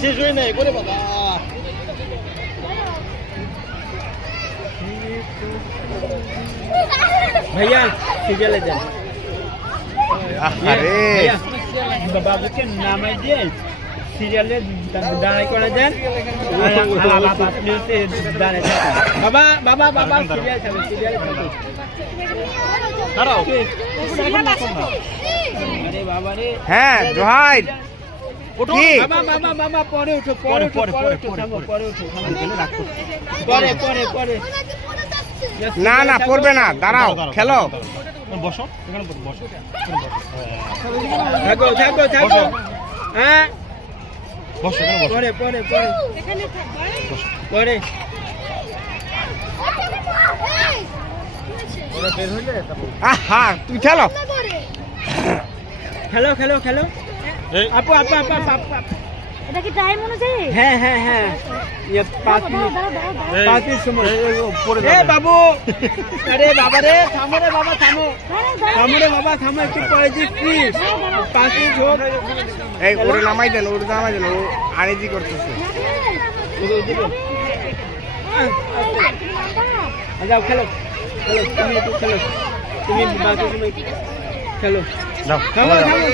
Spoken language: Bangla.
শেষ হয়ে নাই করে বাবা भैया सीरियल देन আরে बाबूके नाम দিয়ে সিরিয়ালে দাঁড়াই করে দেন বাবা নিউজে দাঁড়াই বাবা বাবা বাবা সিরিয়াল চালু সিরিয়াল চালু দাঁড়াও আরে বাবা রে হ্যাঁ জোহাইর কি বাবা বাবা বাবা পরে উঠো পরে পরে পরে পরে উঠো পরে পরে পরে না না পড়বে না দাঁড়াও খেলো বসো এখানে বসো থাকো থাকো থাকো হ্যাঁ বসো এখানে বসো পরে পরে পরে এখানে থাক পরে ওরা বের হইলে আহা তুই খেলো খেলো খেলো খেলো আপু আপু আপু আপু এটা কি টাইম অনুযায়ী? হ্যাঁ হ্যাঁ হ্যাঁ ये 5 मिनट 5 मिनट समय ए बाबू अरे बाबा रे थामो रे बाबा थामो थामो रे बाबा थामो একটু পরে দিচ্ছি 5 মিনিট হোক এই ওরে নামাই দেন ও আরেজি করতেছে যাও খেলো খেলো তুমি একটু খেলো তুমি বাকি সময় খেলো যাও থামো থামো